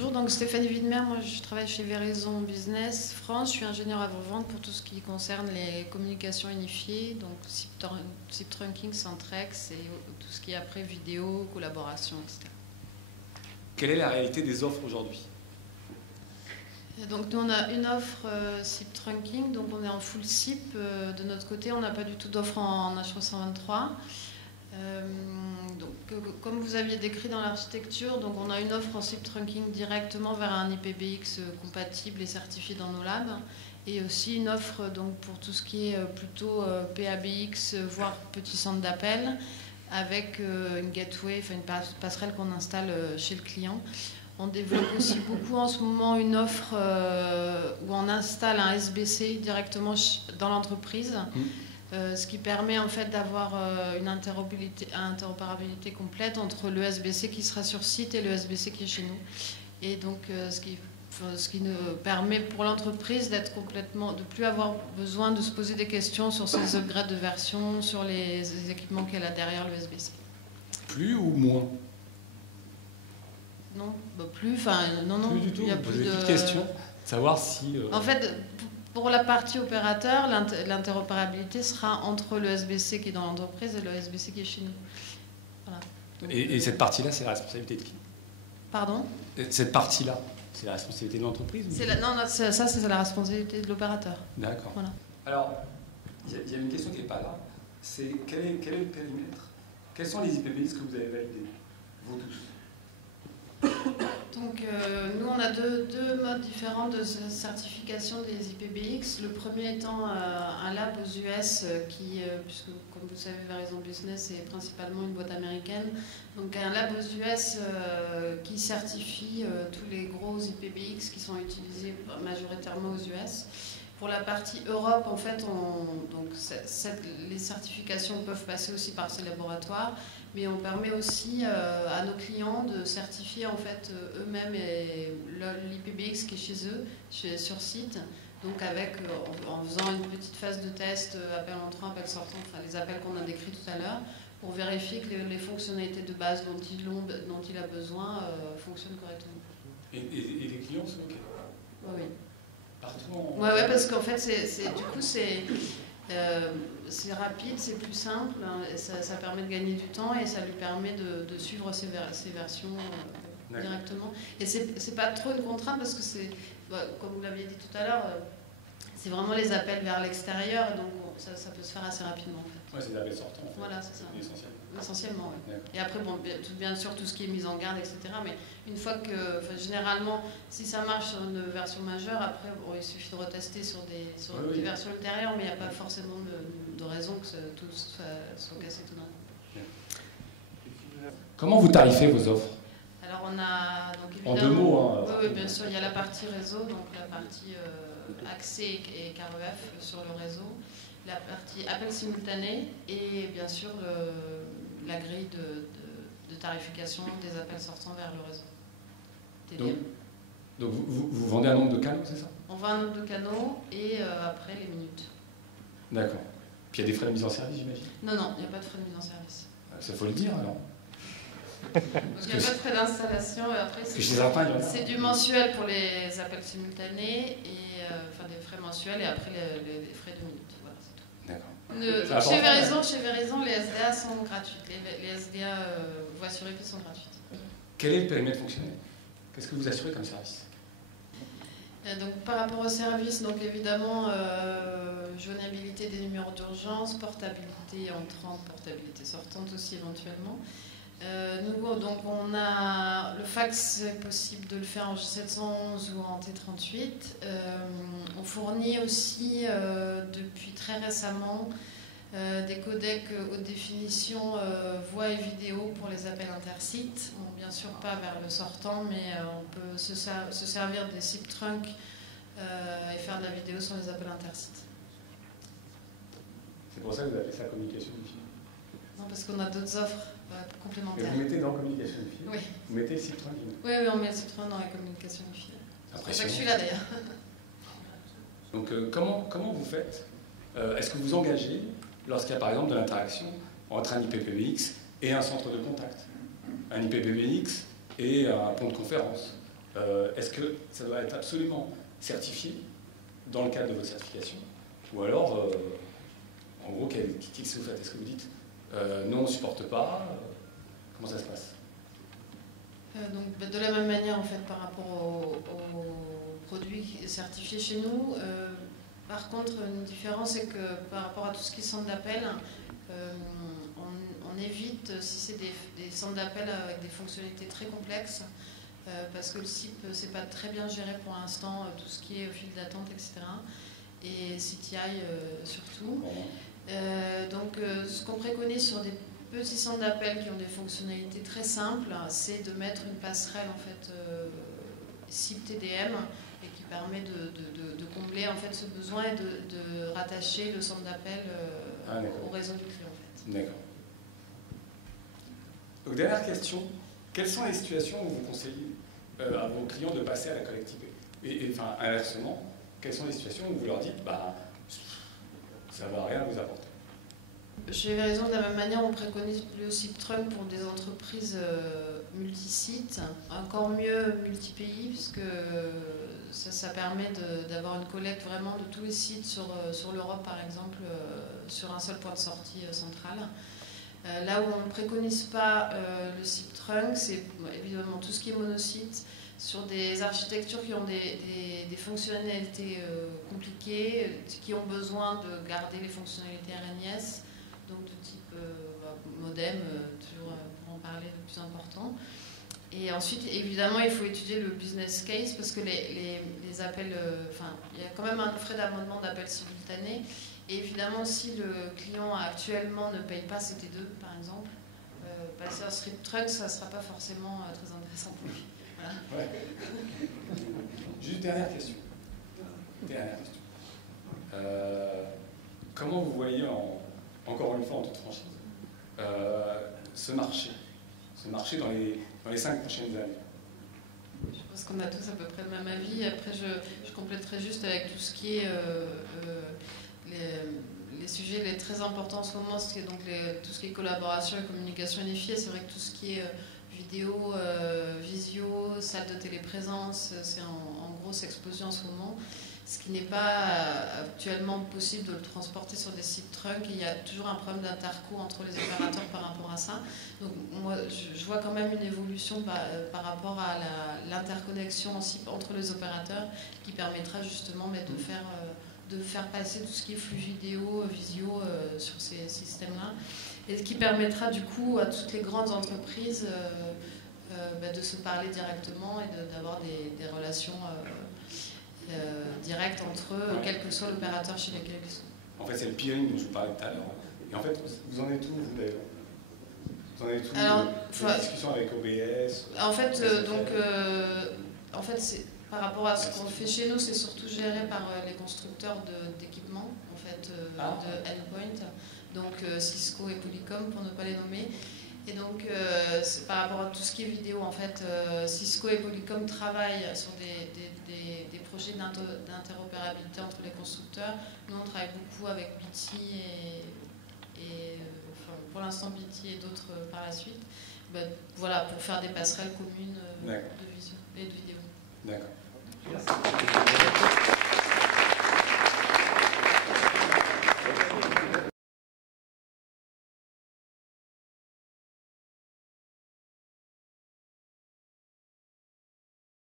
Bonjour, donc Stéphanie Widmer, moi je travaille chez Verizon Business France, je suis ingénieure avant-vente pour tout ce qui concerne les communications unifiées, donc SIP trunking, Centrex et tout ce qui est après vidéo, collaboration, etc. Quelle est la réalité des offres aujourd'hui? Donc nous on a une offre SIP trunking, donc on est en full SIP. De notre côté, on n'a pas du tout d'offre en H323. Comme vous aviez décrit dans l'architecture, donc on a une offre en SIP trunking directement vers un IPBX compatible et certifié dans nos labs, et aussi une offre donc pour tout ce qui est plutôt PABX, voire petit centre d'appel, avec une gateway, enfin une passerelle qu'on installe chez le client. On développe aussi beaucoup en ce moment une offre où on installe un SBC directement dans l'entreprise. Ce qui permet en fait d'avoir une interopérabilité complète entre le SBC qui sera sur site et le SBC qui est chez nous. Et donc ce qui nous permet pour l'entreprise d'être complètement, de plus avoir besoin de se poser des questions sur ses upgrades de version, sur les équipements qu'elle a derrière le SBC. Plus ou moins? Non, bah plus, enfin non, plus du tout. Il y a plus de questions, savoir si. En fait. Pour la partie opérateur, l'interopérabilité sera entre le SBC qui est dans l'entreprise et le SBC qui est chez nous. Voilà. Et cette partie-là, c'est la responsabilité de qui? Pardon? Cette partie-là, c'est la responsabilité de l'entreprise? Non, ça c'est la responsabilité de l'opérateur. D'accord. Voilà. Alors, il y a une question qui n'est pas là. C'est quel est le périmètre? Quels sont les IPBX que vous avez validés, vous tous? Donc, nous, on a deux modes différents de certification des IPBX. Le premier étant un lab aux US qui, puisque comme vous savez, Verizon Business est principalement une boîte américaine. Donc, un lab aux US qui certifie tous les gros IPBX qui sont utilisés majoritairement aux US. Pour la partie Europe, en fait, les certifications peuvent passer aussi par ces laboratoires, mais on permet aussi à nos clients de certifier en fait eux-mêmes l'IPBX qui est chez eux, sur site. Donc en faisant une petite phase de test, appel entrant, appel sortant, enfin les appels qu'on a décrits tout à l'heure, pour vérifier que les fonctionnalités de base dont il a besoin fonctionnent correctement. Et les clients sont OK? Oui. Partout ouais, parce qu'en fait, du coup, c'est rapide, c'est plus simple, hein, ça permet de gagner du temps et ça lui permet de suivre ses versions directement. Et c'est pas trop une contrainte parce que comme vous l'aviez dit tout à l'heure, c'est vraiment les appels vers l'extérieur, et donc ça peut se faire assez rapidement. En fait. Ouais, c'est des appels sortants. En fait. Voilà, c'est ça. Essentiellement, oui. Et après, bon, bien sûr, tout ce qui est mise en garde, etc. Mais une fois que, généralement, si ça marche sur une version majeure, après, bon, il suffit de retester sur des versions ultérieures, mais il n'y a pas forcément de raison que tout soit cassé tout d'un coup. Comment vous tarifez vos offres? Alors, on a donc en évidemment. 2 mots, hein. Oui, bien sûr, il y a la partie réseau, donc la partie accès et KREF sur le réseau. La partie appel simultané et bien sûr la grille de tarification des appels sortants vers le réseau. TDM. Donc vous vendez un nombre de canaux, c'est ça? On vend un nombre de canaux et après les minutes. D'accord. Puis il y a des frais de mise en service, j'imagine? Non, il n'y a pas de frais de mise en service. Ça faut le dire alors. Donc il n'y a pas de frais d'installation et après c'est du mensuel pour les appels simultanés et enfin des frais mensuels et après les frais de minutes. Voilà, c'est tout. D'accord. Chez Verizon, les SDA sont gratuites. Les SDA voix sur IP sont gratuites. Quel est le périmètre fonctionnel? Qu'est-ce que vous assurez comme service? Donc, par rapport au service, donc évidemment, joignabilité des numéros d'urgence, portabilité entrante, portabilité sortante aussi éventuellement. Nous, donc, on a le fax, c'est possible de le faire en G711 ou en T38. On fournit aussi, depuis très récemment, des codecs haute définition voix et vidéo pour les appels intersites. Bon, bien sûr pas vers le sortant, mais on peut se servir des SIP trunks et faire de la vidéo sur les appels intersites. C'est pour ça que vous appelez ça communication unifiée? Non, parce qu'on a d'autres offres complémentaires. Et vous mettez dans communication unifiée? Oui. Vous mettez le SIP trunk? Oui, on met le SIP trunk dans la communication unifiée. C'est pour ça que je suis là d'ailleurs. Donc comment vous faites? Est-ce que vous engagez lorsqu'il y a par exemple de l'interaction entre un IPBX et un centre de contact, un IPBX et un pont de conférence, est-ce que ça doit être absolument certifié dans le cadre de votre certification? Ou alors, en gros, qu'est-ce que vous faites? Est-ce que vous dites non, on ne supporte pas? Comment ça se passe? Donc, de la même manière, en fait, par rapport aux produits certifiés chez nous. Par contre, une différence, c'est que par rapport à tout ce qui est centre d'appel, on évite, si c'est des centres d'appel avec des fonctionnalités très complexes, parce que le SIP, c'est pas très bien géré pour l'instant, tout ce qui est file d'attente, etc. Et CTI surtout. Donc, ce qu'on préconise sur des petits centres d'appel qui ont des fonctionnalités très simples, c'est de mettre une passerelle en fait SIP TDM et qui permet de combler en fait ce besoin et de rattacher le centre d'appel au réseau du client. En fait. D'accord. Donc, dernière question, quelles sont les situations où vous conseillez à vos clients de passer à la collecte IP? Et enfin, inversement, quelles sont les situations où vous leur dites bah, ça ne va rien vous apporter? Chez Verizon, de la même manière, on préconise le SIP Trunk pour des entreprises multisites, encore mieux multi-pays, puisque ça permet d'avoir une collecte vraiment de tous les sites sur l'Europe, par exemple, sur un seul point de sortie central. Là où on ne préconise pas le SIP Trunk, c'est évidemment tout ce qui est monosite, sur des architectures qui ont des fonctionnalités compliquées, qui ont besoin de garder les fonctionnalités RNIS, donc de type modem, toujours pour en parler le plus important. Et ensuite, évidemment, il faut étudier le business case, parce que les appels, il y a quand même un frais d'abonnement d'appels simultanés. Et évidemment, si le client actuellement ne paye pas CT2, par exemple, passer un SIP Trunk, ça ne sera pas forcément très intéressant pour lui. Voilà. Ouais. Juste dernière question. Comment vous voyez, encore une fois en toute franchise, ce marché dans les 5 prochaines années? Je pense qu'on a tous à peu près le même avis. Après, je compléterai juste avec tout ce qui est les sujets très importants en ce moment, c'est donc tout ce qui est collaboration et communication unifiée. C'est vrai que tout ce qui est vidéo, visio, salle de téléprésence, c'est en grosse explosion en ce moment. Ce qui n'est pas actuellement possible de le transporter sur des SIP Trunk. Il y a toujours un problème d'interco entre les opérateurs par rapport à ça. Donc moi, je vois quand même une évolution par rapport à l'interconnexion en SIP entre les opérateurs qui permettra justement de faire passer tout ce qui est flux vidéo, visio sur ces systèmes-là. Et ce qui permettra du coup à toutes les grandes entreprises de se parler directement et d'avoir des relations directes entre eux, quel que soit l'opérateur chez lequel ils sont. En fait, c'est le peering dont je vous parlais tout à l'heure. Et en fait, vous en êtes où, vous, d'ailleurs? Vous en êtes où? Alors, la discussion avec OBS? En fait, c'est par rapport à ce qu'on fait chez nous, c'est surtout géré par les constructeurs d'équipements, en fait, de endpoint. Donc Cisco et Polycom, pour ne pas les nommer. Et donc, c'est par rapport à tout ce qui est vidéo, en fait, Cisco et Polycom travaillent sur des projets d'interopérabilité entre les constructeurs. Nous, on travaille beaucoup avec BT pour l'instant BT et d'autres par la suite. Voilà, pour faire des passerelles communes de vision et de vidéo. D'accord. Merci.